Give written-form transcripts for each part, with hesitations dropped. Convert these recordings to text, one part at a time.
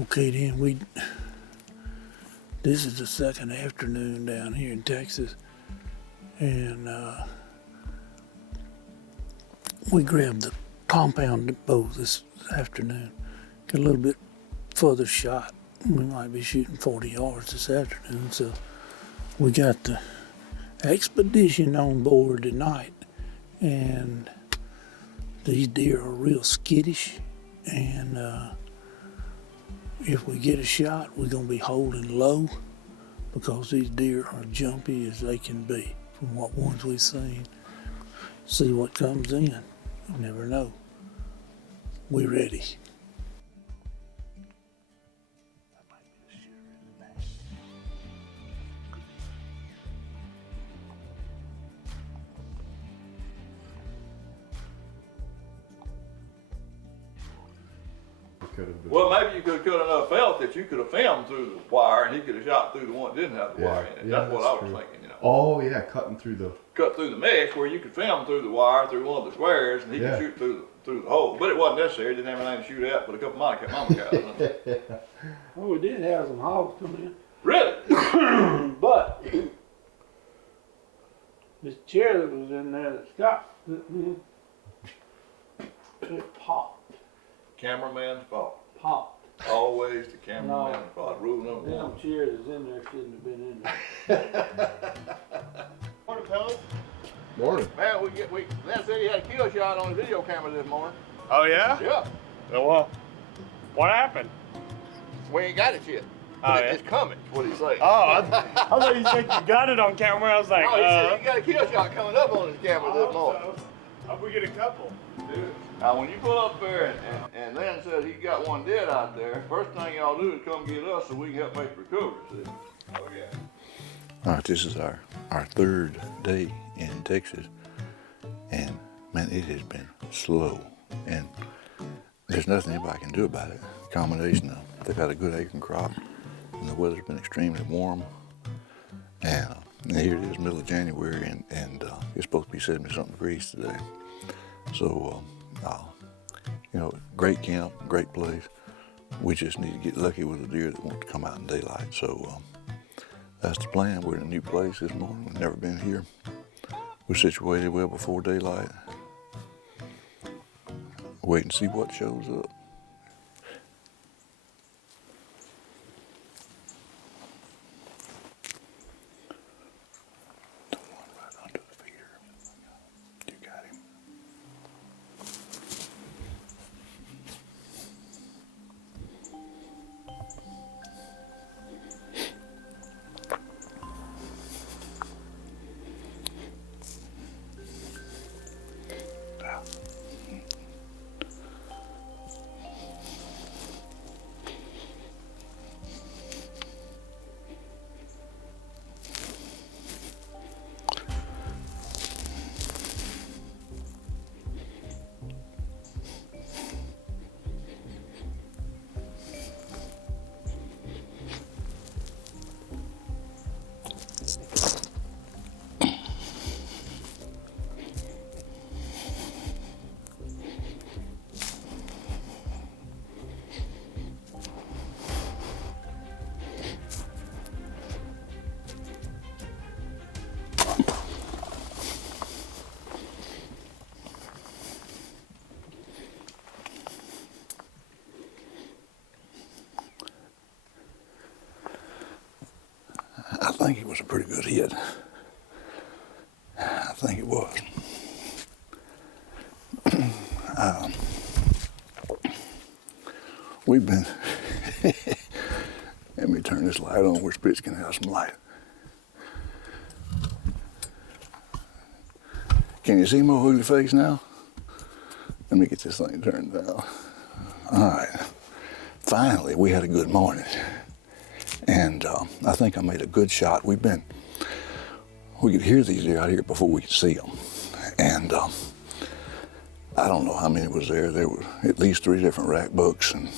Okay, then this is the second afternoon down here in Texas, and we grabbed the compound bow this afternoon. Got a little bit further shot. We might be shooting 40 yards this afternoon, so we got the expedition on board tonight, and these deer are real skittish, and if we get a shot, we're going to be holding low because these deer are jumpy as they can be from what ones we've seen. See what comes in. You never know. We ready. Well, maybe you could have cut enough felt that you could have filmed through the wire, and he could have shot through the one that didn't have the wire in it. That's what I was thinking, you know. Oh yeah, cutting through the. Cut through the mesh where you could film through the wire through one of the squares, and he could shoot through the hole. But it wasn't necessary. Didn't have anything to shoot at, but a couple mama cows. Oh, we did have some hogs come in. Really? But this chair that was in there that Scott put in, it popped. Cameraman's fault. Popped. Always the cameraman's fault. Rule number Them one. chairs that's in there shouldn't have been in there. Morning, fellas. Morning. Man, Lynn said he had a kill shot on his video camera this morning. Oh yeah? Yeah. Oh, well, what happened? We ain't got it yet. Oh, yeah? It's coming, is what he's saying. Oh, I thought you said you got it on camera. I was like, No, he said he got a kill shot coming up on his camera this morning. Hope we get a couple. Dude. Now, when you pull up there and Lynn says he got one dead out there, first thing y'all do is come get us so we can help make the recovery. See? Oh, yeah. All right, this is our third day in Texas, and man, it has been slow, and there's nothing anybody can do about it. A combination of they've had a good acorn crop, and the weather's been extremely warm, and here it is, middle of January, and it's supposed to be 70-something degrees today. So, you know, great camp, great place. We just need to get lucky with a deer that wants to come out in daylight. So that's the plan. We're in a new place this morning. We've never been here. We're situated well before daylight. Wait and see what shows up. The one right under the feeder. You got him. I think it was a pretty good hit. I think it was. We've been, let me turn this light on where Spitz can have some light. Can you see my ugly face now? Let me get this thing turned down. All right. Finally, we had a good morning. And I think I made a good shot. We could hear these deer out here before we could see them. And I don't know how many was there. There were at least 3 different rack bucks and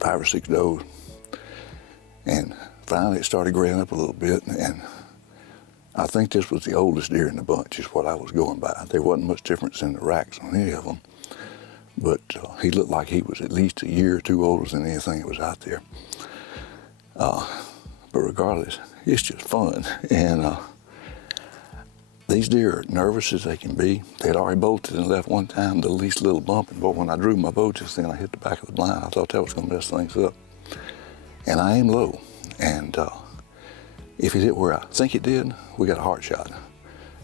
5 or 6 does. And finally it started graying up a little bit, and I think this was the oldest deer in the bunch is what I was going by. There wasn't much difference in the racks on any of them. but he looked like he was at least a year or two older than anything that was out there. But regardless, it's just fun. And these deer are nervous as they can be. They'd already bolted and left one time, the least little bump, and when I drew my bow just then, I hit the back of the blind. I thought that was gonna mess things up. And I aim low, and if it hit where I think it did, we got a heart shot,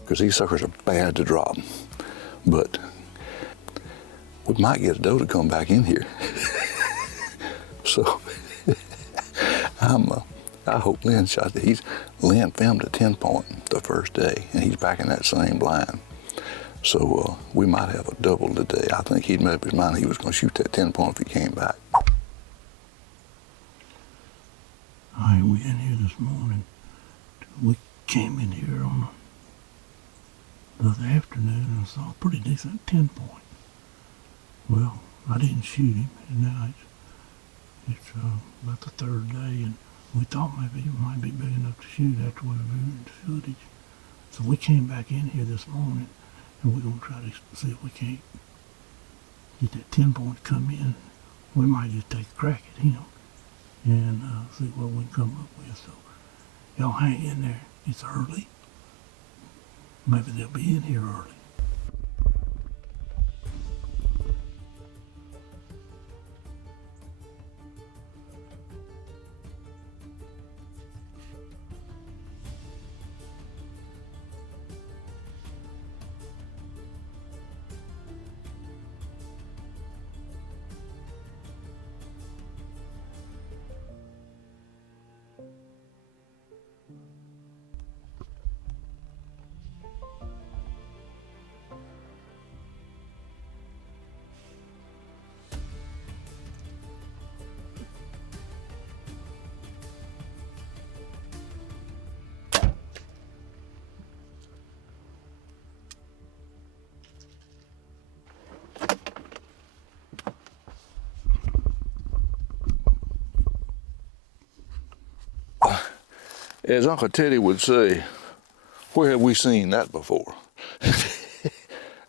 because these suckers are bad to drop. But we might get a doe to come back in here. So I hope Lynn shot that. Lynn filmed a 10-point the first day, and he's back in that same blind. So we might have a double today. I think he'd made up his mind he was going to shoot that 10-point if he came back. All right, we in here this morning. We came in here on the other afternoon and saw a pretty decent 10-point. Well, I didn't shoot him, and now it's about the third day, and we thought maybe it might be big enough to shoot after we reviewed the footage. So we came back in here this morning, and we're going to try to see if we can't get that 10-point to come in. We might just take a crack at him and see what we can come up with. So y'all hang in there. It's early. Maybe they'll be in here early. As Uncle Teddy would say, where have we seen that before?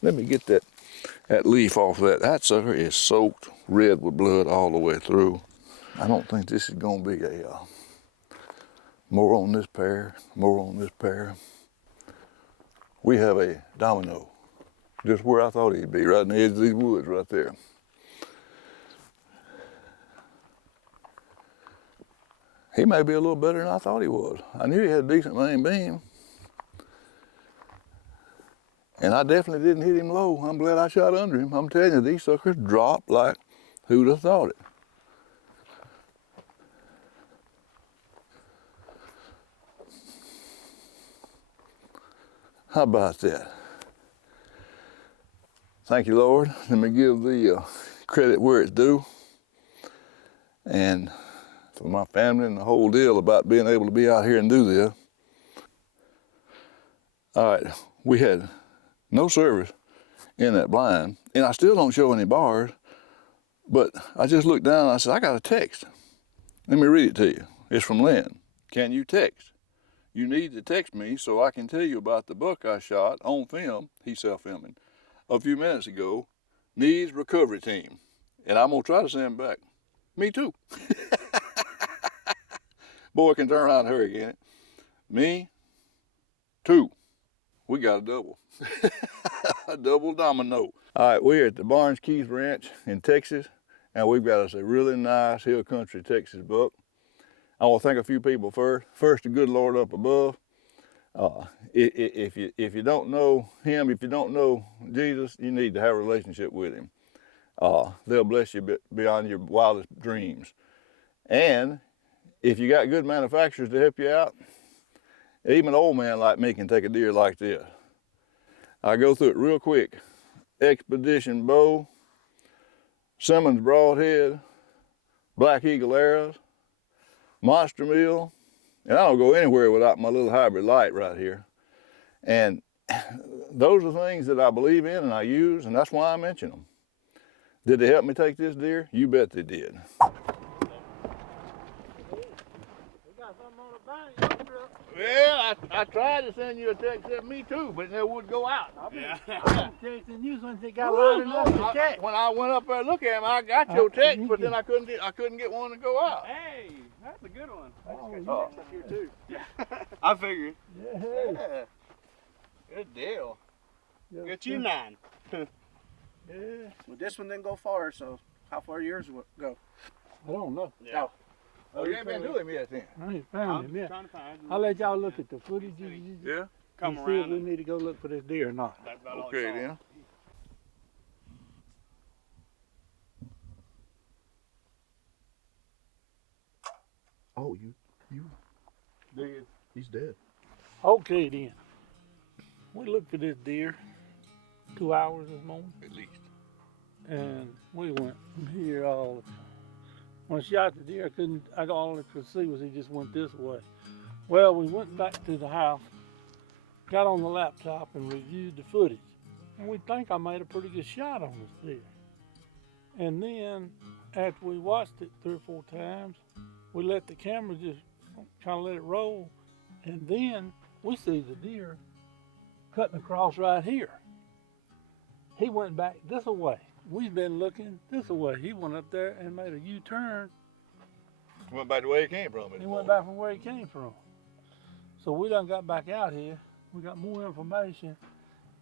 Let me get that leaf off that. That sucker is soaked red with blood all the way through. I don't think this is gonna be a more on this pair, more on this pair. We have a domino, just where I thought he'd be, right in the edge of these woods right there. He may be a little better than I thought he was. I knew he had a decent main beam. And I definitely didn't hit him low. I'm glad I shot under him. I'm telling you, these suckers drop like who'd have thought it. How about that? Thank you, Lord. Let me give the credit where it's due. And for my family and the whole deal about being able to be out here and do this. All right, we had no service in that blind, and I still don't show any bars, but I just looked down and I said, I got a text. Let me read it to you. It's from Lynn. Can you text? You need to text me so I can tell you about the buck I shot on film, he's self-filming, a few minutes ago, needs recovery team. And I'm gonna try to send him back. Me too. Boy can turn around and hurricane it. Me too. We got a double. A double domino. All right, we're at the Barnes Keys Ranch in Texas, and we've got us a really nice hill country Texas buck. I want to thank a few people first. First, the good Lord up above. If you don't know him, if you don't know Jesus, you need to have a relationship with him. They'll bless you beyond your wildest dreams. And if you got good manufacturers to help you out, even an old man like me can take a deer like this. I go through it real quick. Expedition bow, Simmons broadhead, Black Eagle arrows, Monster Mill, and I don't go anywhere without my little hybrid light right here. And those are things that I believe in and I use, and that's why I mention them. Did they help me take this deer? You bet they did. Well, I tried to send you a text, said me too, but it never would go out. Yeah. Texting you once it got loud enough to text. When I went up there to look at him, I got your text, but then I couldn't get one to go out. Hey, that's a good one. Oh. Here too. Yeah. I figured. Yeah. Good deal. Yeah. Get you 9. Yeah. Well, this one didn't go far, so how far yours go? I don't know. Yeah. Oh, you ain't been to him yet then? I ain't found him yet. Trying to find him. I'll let y'all look at the footage. Yeah. Come and see if around. we need to go look for this deer or not. That's about all I Okay saw. then. Oh, you. Dead. He's dead. Okay then. We looked for this deer 2 hours this morning, At least. and we went from here all the time. When I shot the deer, all I could see was he just went this way. Well, we went back to the house, got on the laptop and reviewed the footage. And we think I made a pretty good shot on this deer. And then after we watched it 3 or 4 times, we let the camera just kind of let it roll. And then we see the deer cutting across right here. He went back this way. We've been looking this way. He went up there and made a U-turn. Went back the way he came from. He went back from where he came from. So we done got back out here. We got more information,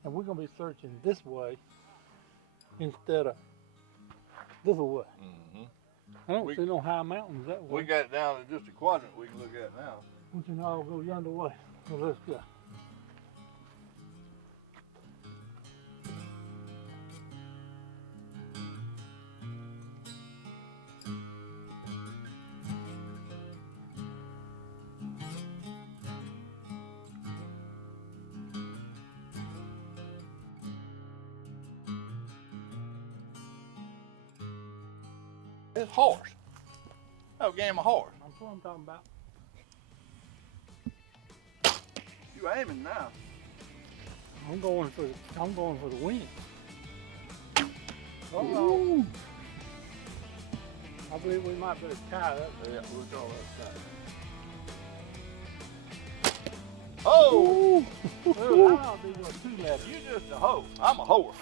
and we're gonna be searching this way instead of this way. Mm-hmm. I don't see no high mountains that way. We got it down to just a quadrant we can look at now. We can all go yonder way. Well, let's go. It's horse. Oh, game of horse. That's what I'm talking about. You aiming now? I'm going for the win. Oh. I believe we might better tie it up. Yeah, we'll call that tight. Oh! Well, I'll be going 2 left. You just a hoe. I'm a whore.